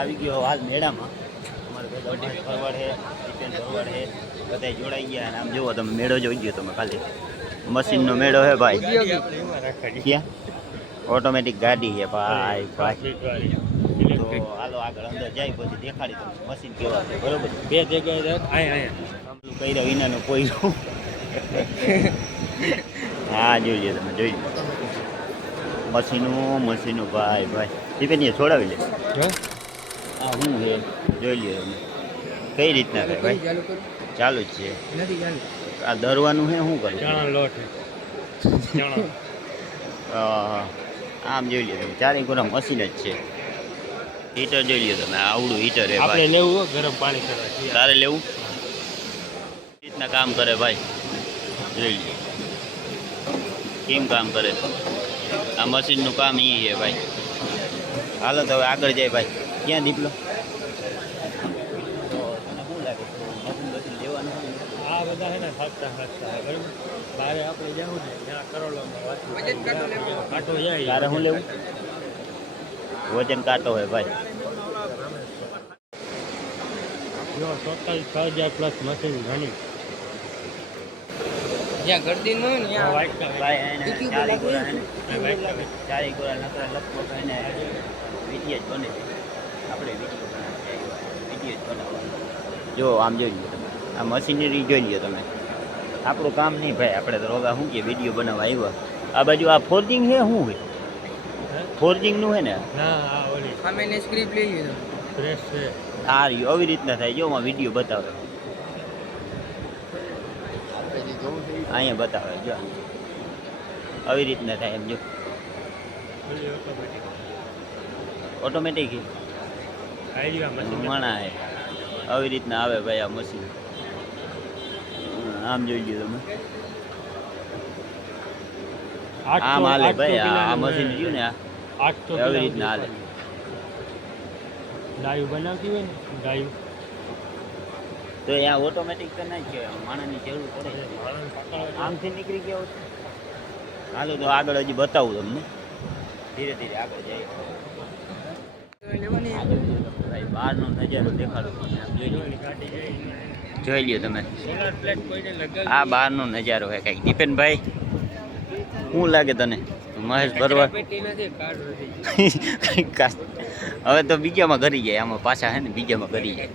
આવી ગયો હાલ મેળામાં. અમારે બધા ફરવડ છે, ડિપેન્ડ ફરવડ છે, બધા જોડાઈ ગયા. અને આમ જુઓ તમે મેળો જોઈ ગયો તમે ખાલી મશીનનો મેળો છે ભાઈ. ક્યાં ઓટોમેટિક ગાડી છે ભાઈ ભાઈ. તો હાલો આગળ અંદર જાય પછી દેખાડી તમને મશીન કેવા છે. બરોબર બે જગ્યાએ કર્યા વિનાનું કોઈ હા જોઈ લે તમે જોઈ લો મશીનું ભાઈ ભાઈ ટીપે છોડાવી લે. હા હું છે જોઈ લે તમે કઈ રીતના કરે ભાઈ. ચાલુ જ છે આ દરવાનું છે શું કરું આમ જોઈ લે તમે ચારે ગોરા મશીન જ છે. હીટર જોઈ લ્યો તમે આવડું હીટર છે ભાઈ. લેવું ગરમ પાણી કરવા તારે લેવું રીતના કામ કરે ભાઈ. જોઈ લ્યો કેમ કામ કરે આ મશીનનું કામ એ છે ભાઈ. હાલો તો હવે આગળ જાય ભાઈ. ક્યાં દીપલો તને શું લાગે મશીન લેવાનું આ બધા છે ને ફરતા બરાબર બારે આપણે જવું ને ત્યાં કરોડોમાં કાંટો જાય. તારે શું લેવું વજન કાંટો હોય ભાઈ. જો 47,000 પ્લસ મશીન ઘણી જ્યાં ગરદી ન હોય ને ભાઈ એને ચારી ગોળા નકરા લગભગ એને વિડીયો જ બને છે. આપણે વિડીયો જ બનાવવાનો. જો આમ જોઈ લો તમે આ મશીનરી જોઈ લો તમે. આપણું કામ નહીં ભાઈ. આપણે તો રોગા શું કે વિડીયો બનાવવા આવ્યા. આ બાજુ આ ફોર્જિંગ છે શું હોય ફોર્જિંગનું છે ને ના ઓલી સામે સ્ક્રિપ્ટ લઈ લીધો ફ્રેશ છે. આ રહ્યું આવી રીતના થાય. જો માં વિડીયો બતાવે અહીંયા બતાવે જો આવી રીતના થાય એમ. જો ઓટોમેટિક મણા હે આવી રીતના આવે ભાઈ આ મશીન. આમ જોઈ લો તમે આમ હાલે ભાઈ. આ મશીન રહ્યું ને આવી રીતના હાલે. ડાયું બનાવતી હોય ને ડાયું તો અહીંયા ઓટોમેટિક તો ના જ કહેવાય. માણસની જરૂર પડે. આમથી નીકળી ગયા હોય. હાલો તો આગળ હજી બતાવું તમને. ધીરે ધીરે આગળ જાય. ભાઈ બહારનો નજારો દેખાડો તમને. આમ જોઈ લ્યો તમે આ બહારનો નજારો છે કંઈક. દીપેનભાઈ શું લાગે તને મહેશ ભરવા હવે તો બીજામાં કરી જાય. આમાં પાછા છે ને બીજામાં કરી જાય.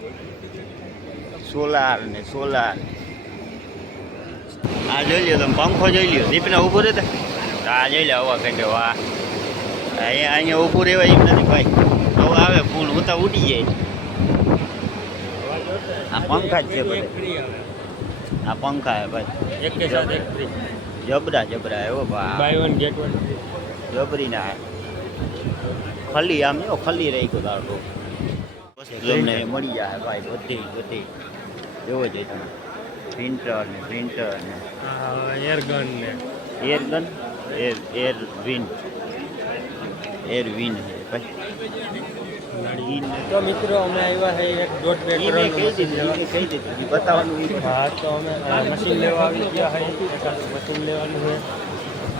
સોલાર આ જોઈ લ્યો તમે પંખો જોઈ લ્યો. દીપના ઊભો રહે આ જોઈ લે હવા કાઢ્યો. વાહ અહીંયા ઊભું રહેવાય એમ નથી ભાઈ. હવે આવે ફૂલ ઉતા ઉડી જાય. આ પંખા જ છે બધા. આ પંખા હે ભાઈ એક કે સાથ એક ફ્રી જબરા એવો ભાઈ. બાય વન ગેટ વન જબરી ના ખલી આમ જો ખલી રહી ગયો તારો તમને મળી જાય ભાઈ. બધી જોવો જોઈએ તમે પ્રિન્ટર ને એરગન ને એરવિન છે ભાઈ. તો મિત્રો અમે આવ્યા છે 1.5 કઈ દીધું બતાવવાનું. હા તો અમે મશીન લેવા આવી ગયા છે. મશીન લેવાનું છે.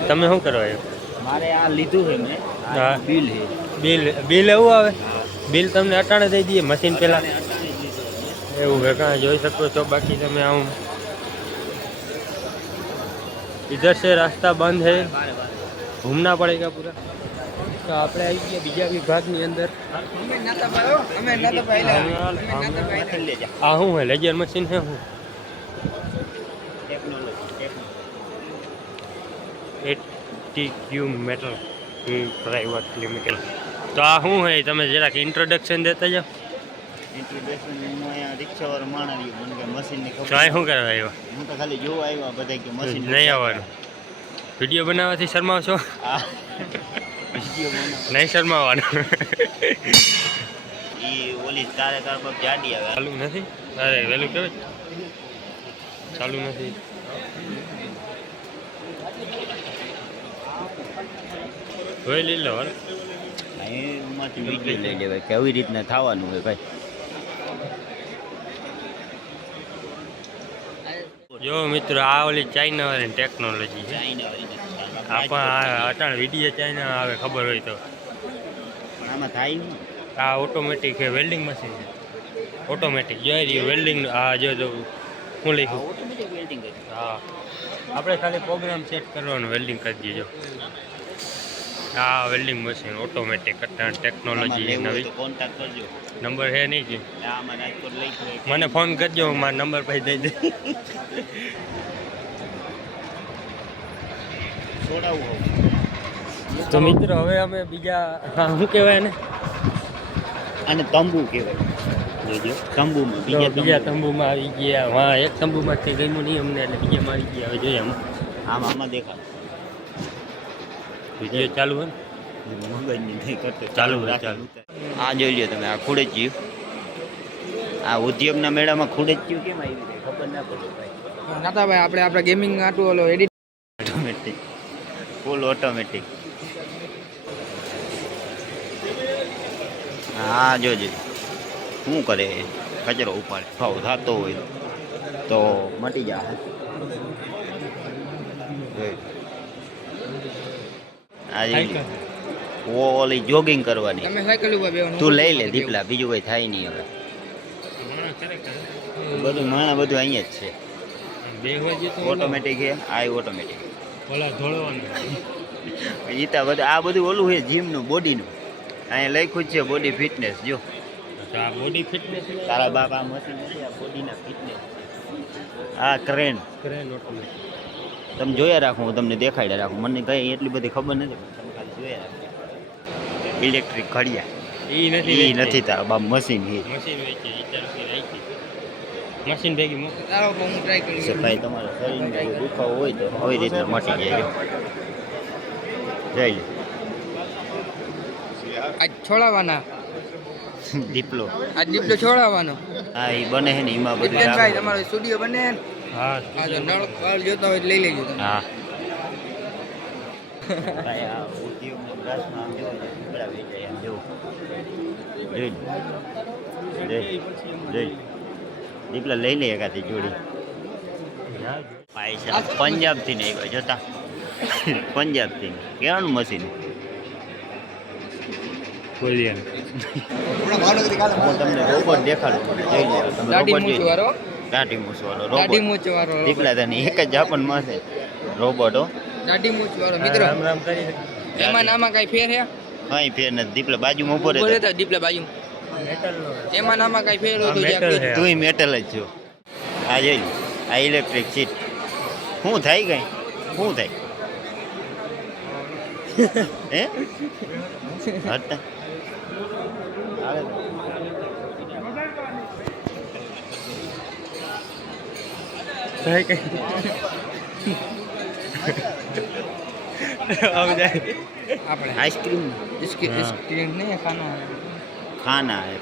તમે શું કરવા આવ્યો? મારે આ લીધું છે મેં. હા બિલ છે. બિલ એવું આવે. બિલ તમને અટાણે દઈ દઈએ મશીન પહેલાં એવું है कहाँ જોઈ શકો છો. બાકી તમે આમ इधर से रास्ता बंद है घूमना पड़ेगा पूरा. तो આપણે આવી ગયા બીજા વિભાગની અંદર. આ શું હે લેજર મશીન છે શું એટીક્યુ મેટલ પ્રાઇવેટ લિમિટેડ. તો આ શું હે તમે જરાક ઇન્ટ્રોડક્શન દેતા જાઓ. ઇન્ટ્રોડક્શન હું અહીંયા રિક્ષાવાળો માણસ રહ્યો. મને કે મશીનની ખબર. તો આ શું કરવા આવ્યો? હું તો ખાલી જોવા આવ્યા. બધા કે મશીન નહીં આવવાનું. વિડીયો બનાવવાથી શરમાવશો? આ વિડીયો બનાવ નહીં શરમાવાનું. એ ઓલી તારે તાર પર જાડી આવે. ચાલુ નથી. અરે વહેલું કહેવાય ચાલુ નથી. જોઈ લઈ લો એમાંથી વિડીયો લઈ લેવાય કે આવી રીતના થવાનું હોય ભાઈ. જો મિત્રો આ ઓલી ચાઇના વાળી ટેકનોલોજી છે. આપણ અટાણ વિડીયો ચાઇના આવે ખબર હોય તો. પણ આમાં થાય નહીં. આ ઓટોમેટિક છે, વેલ્ડિંગ મશીન છે ઓટોમેટિક. જોઈ રહ્યું વેલ્ડિંગ. આ જો જો હું લખ્યું. ઓટોમેટિક વેલ્ડિંગ કરે. હા આપણે ખાલી પ્રોગ્રામ સેટ કરવાનો, વેલ્ડિંગ કરી દીજો. આ વેલ્ડિંગ મશીન ઓટોમેટિક ટેકનોલોજી નવી. કોન્ટેક્ટ કરજો. નંબર છે નહીં કે આમાં રાજકોટ લઈ મને ફોન કરજો, હું મારો નંબર પછી દઈ દઈ. છોડાવું તો મિત્રો હવે અમે બીજા શું કહેવાય ને, અને તંબુ કહેવાય. જોજો તંબુમાં બીજા તંબુમાં આવી ગયા. હા એક તંબુમાં કંઈ ગમ્યું નહીં અમને એટલે બીજામાં આવી ગયા. હવે જોઈએ આમાં દેખાડ વિડીયો ચાલુ હોય ને મગજની નહીં કરતો ચાલુ હોય, ચાલુ. આ જોઈ લ્યો તમે, આ ખુડેચિયું. આ ઉદ્યોગના મેળામાં ખુડેચિયું કેમ આવી જાય ખબર ના પડે ભાઈ. નાતાભાઈ આપણે ગેમિંગ આટલું ઓલો એડિટ ઓટોમેટિક, ફૂલ ઓટોમેટિક. હા જોજો શું કરે, કચરો ઉપાડે ભાવ થતો હોય તો મટી જાય. આજે ઓલી જોગિંગ કરવાની. તમે સાયકલ ઉપર બેવાનું. તું લઈ લે દીપલા, બીજું કઈ થાય નહીં હવે. બધું માણા બધું અહીંયા જ છે. બે વાગે તો ઓટોમેટિક છે, આ ઓટોમેટિક. ઓલા ધોળવાનું. જીતા બધું આ બધું ઓલું છે જીમનું, બોડીનું. અહીંયા લખ્યું જ છે બોડી ફિટનેસ. જો આ બોડી ફિટનેસ તારા બાપ આ મશીન નથી, આ બોડીના ફિટનેસ. આ ક્રેન ક્રેન ઓટોમેટિક. તમે જોયા રાખો, હું તમને દેખાડ્યા રાખું. મને કઈ એટલી બધી ખબર નથી, પણ તમે ખાલી જોયા રાખો. ઇલેક્ટ્રિક ઘડિયા એ એ નથી તારા બાપ મશીન છે. મશીન વેચે વિચાર કરી રાખી મશીન ભેગી મૂકી. તારો હું ટ્રાય કરી છે ભાઈ, તમારા શરીરમાં કોઈ દુખાવો હોય તો આવી રીતના મટી જાય. જઈ આજ છોડાવવાના. દીપલો. આજ દીપલો છોડાવવાનો. હા એ બને છે ને, એમાં બધું દીપેનભાઈ આવે. તમારો સ્ટુડિયો બને ને? હા આ જો નળ વાળ જોતા હોય તો લઈ લેજો તમે. હા ભાઈ આ ઉદ્યોગના બ્રાસમાં આમ જોવો ને, દીપડા વેચાય આમ જોવો. જોઈ દીપલા લઈ લે એકાદી જોડી. ભાઈ સાહેબ પંજાબથી ને આવ્યા જોતા, પંજાબથી ને કેવાનું મશીન. બોલીએ હું તમને રોબોટ દેખાડું, જોઈ લો તમે. દાઢી રોબોટ મૂછ જોઈ વાળો. દાઢી મૂછ વાળો દાઢી રોબોટ. મૂછ વાળો. દીપલા તને એક જ જાપાનમાં છે રોબોટ. હો દાઢી મૂછ વાળો મિત્રો. રામ રામ કરી એમાં નામાં કઈ ફેર છે? કઈ ફેર નથી. દીપલા બાજુમાં ઉભો ઉભો રહે. રહેતા દીપલા બાજુ. એમાં નામાં કઈ ફેર હોય તો આ જ્યાં metal કહેજો. છે. તું મેટલ જ છો. આ જોઈ લે, આ ઇલેક્ટ્રિક સીટ. શું થાય કઈ શું થાય હે હટતા આવે તો. આપણે आइसक्रीम इसकी हाँ। स्क्रीन नहीं है खाना है। खाना है